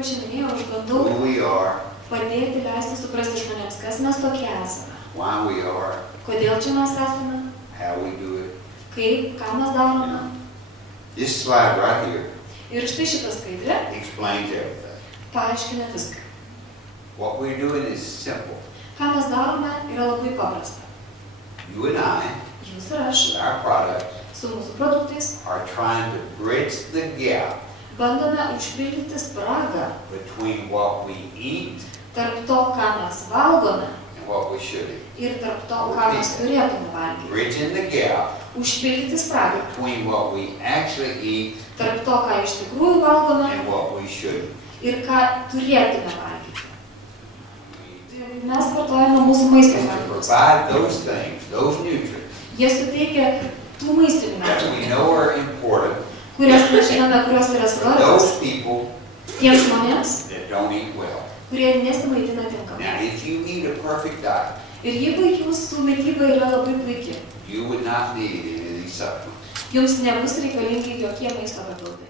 kaip aš minėjau, aš bandau padėti leisti suprasti žmonėms, kas mes tokie esame. Kodėl čia mes esame? Kaip, ką mes darome? This slide right here Ir štai šitą skaidrę explains everything. paaiškina viską. What we're doing is simple. Ką mes darome yra labai paprasta. You and I, Jūs ir aš, with our products, su mūsų produktais, are trying to bridge the gap bandome užpildyti spragą between what we eat tarp to, ką mes valgome, and what we should eat. ir tarp to, ką mes turėtume valgyti. Bridging the gap Užpildyti spragą between what we actually eat tarp to, ką iš tikrųjų valgome, and what we should eat. ir ką turėtume valgyti. Mes vartojame mūsų maisto To produktus. provide those things, those nutrients Jie suteikia tų maistinių that we medžiagų, know are important kurias mes žinome, kurios yra for svarbios those people tiems žmonėms, that don't eat well. kurie nesimaitina tinkamai. Now, if you eat a perfect diet, Ir jeigu jūsų maityba yra labai puiki, you would not need any of these supplements. jums nebus reikalingi jokie maisto papildai.